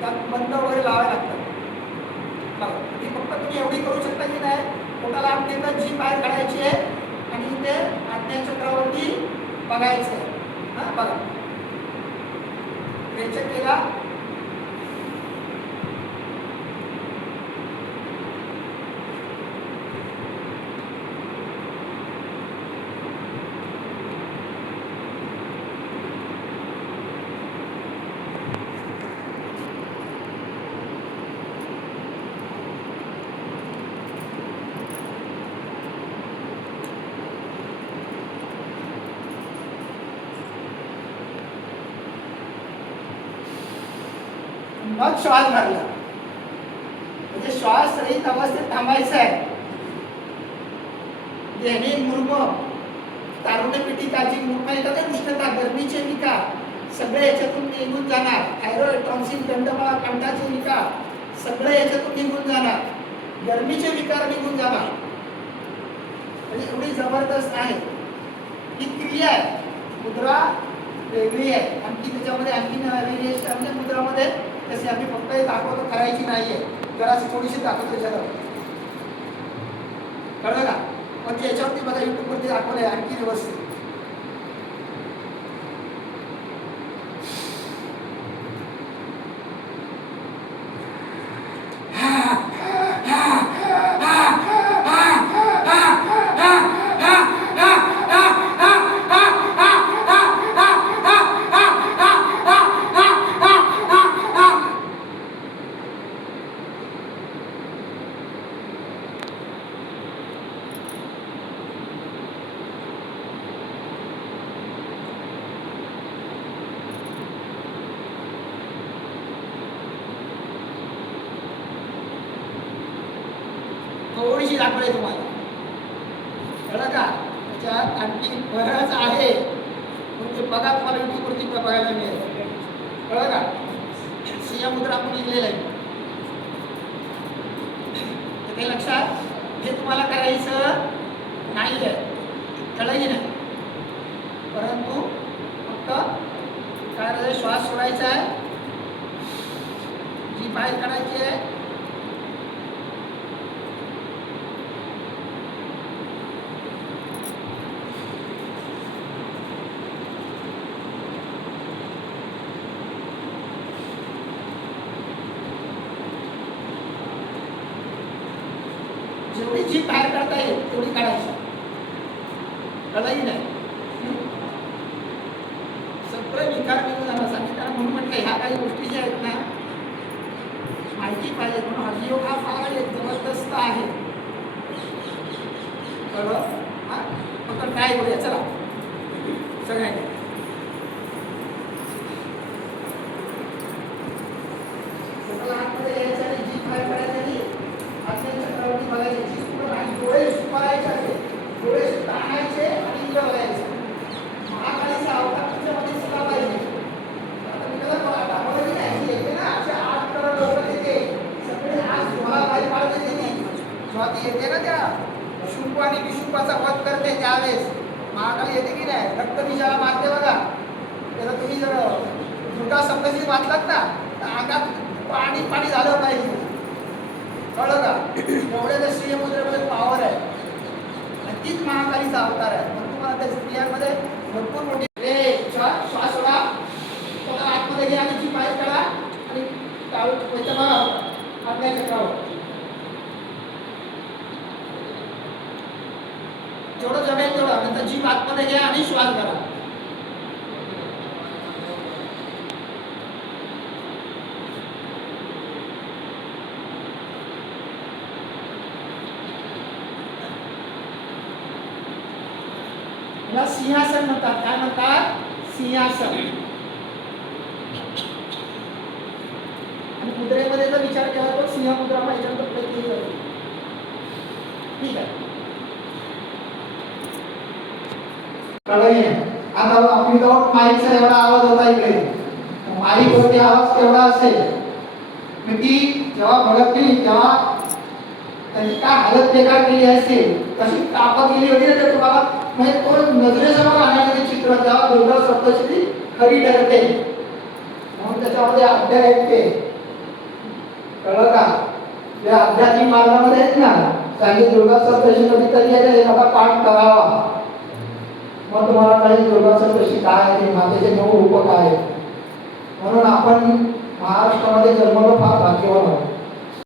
त्यात बंद वगैरे लावावे लागतात. ही फक्त तुम्ही एवढी करू शकता की नाही, पोटाला आपल्याला जी बाहेर काढायची आहे आणि इथे आज्ञाचक्रावरती बघायचं आहे. हा बघा, चेक केला. मग श्वास भरला म्हणजे श्वास रहित अवस्थेत थांबायचं आहे. जेणे मुर्म, तारुण्य पिटिकाची मुर्म येतात, उष्णता, गरमीचे विकार सगळे याच्यातून निघून जाणार. थायरॉइड, टॉन्सिल, दंडमाळा, कंठाचे विकार सगळे याच्यातून निघून जाणार. गरमीचे विकार निघून जाणार. म्हणजे एवढी जबरदस्त आहे ही क्रिया आहे. मुद्रा वेगळी आहे, आणखी त्याच्यामध्ये आणखी व्हेरिएशन मुद्रामध्ये तसे आम्ही फक्त हे दाखवतो, करायची नाहीये. जरा थोडीशी दाखवतो त्याच्यावर, कळलं का? पण याच्यावरती बघा, युट्यूबवरती दाखवलंय आणखी व्यवस्थित. थोडीशी दाखवली तुम्हाला, कळलं का? त्याच्यात आणखी बरंच आहे, ते बघा, तुम्हाला युट्यूबवरती बघायला मिळेल. कळलं का? सिंह मुद्रा आपण लिहिलेलं आहे ते लक्षात. हे तुम्हाला करायचं नाही आहे, कळलं की नाही? परंतु फक्त काय करायचं, श्वास सोडायचा आहे, जी बाहेर काढायची आहे. जेवढी जीभ बाहेर काढता येईल तेवढी काढायची, कळलंही नाही. सगळं विकार निघून जाणार सांगितलं. म्हणून म्हटलं ह्या काही गोष्टी ज्या आहेत ना, माहिती पाहिजे. म्हणून हरियोग हा फार एक जबरदस्त आहे, कळलं? हा फक्त ट्राय करूया, चला सगळ्यांनी. आतमध्ये यायचं आणि जीभ बाहेर काढायची, चक्रावरती बघायची, डोळे सुपारायचे असे, डोळे ताणायचे आणि इकडे बघायचे. महाकाळीचा अवतार तुमच्यामध्ये सुद्धा पाहिजे. आता मी त्याला दाखवलं नाही, येते ना असे 8 करोड लोक येते, सगळे आज तुम्हाला बाहेर काढते. जेव्हा ती येते ना, त्या शुंभ आणि विशुंभाचा वध करते त्यावेळेस महाकाली येते की नाही, रक्तबीजाला मारते बघा. त्याला तुम्ही जर दुर्गा सप्तशती वाचलात ना, तर अंगात पाणी पाणी झालं पाहिजे, कळलं का? एवढे त्या सिंह मुद्रेमध्ये पावर आहे आणि तीच महाकालीचा अवतार आहे. पण तुम्हाला त्या स्त्रियांमध्ये भरपूर मोठी श्वास सोडा, स्वतः आतमध्ये घ्या आणि जी बाहेर काढा आणि टाळू बघा आपल्या चक्रावर. जेवढं जमेल तेवढं, नंतर जीभ आतमध्ये घ्या आणि श्वास करा. सिंहासन म्हणतात. काय म्हणतात? सिंहासन. आणि मुद्रेमध्ये जर विचार केला तर सिंह मुद्रा पाहिजे तर प्रयत्न करतो. ठीक आहे, कळलं? आता विदाउट माईकचा एवढा आवाज होता इकडे, माईक वरती आवाज केवढा असेल, ती जेव्हा भडकली तेव्हा त्यांची काय हालत बेकार केली असेल, कशी तापत गेली होती ना, तुम्हाला म्हणजे तो नजरेसमोर आणण्याचे चित्र तेव्हा दुर्गा सप्तशती खरी ठरते. म्हणून त्याच्यामध्ये अध्याय आहेत ते कळलं का? जे आध्यात्मिक मार्गामध्ये आहेत ना त्यांनी दुर्गा सप्तशी कधीतरी एखादा पाठ करावा, मग तुम्हाला काही दुर्गा सप्तशी काय आहे, मातेचे 9 रूप काय आहेत. म्हणून आपण महाराष्ट्रामध्ये जन्मलो फार भाग्यवान आहोत.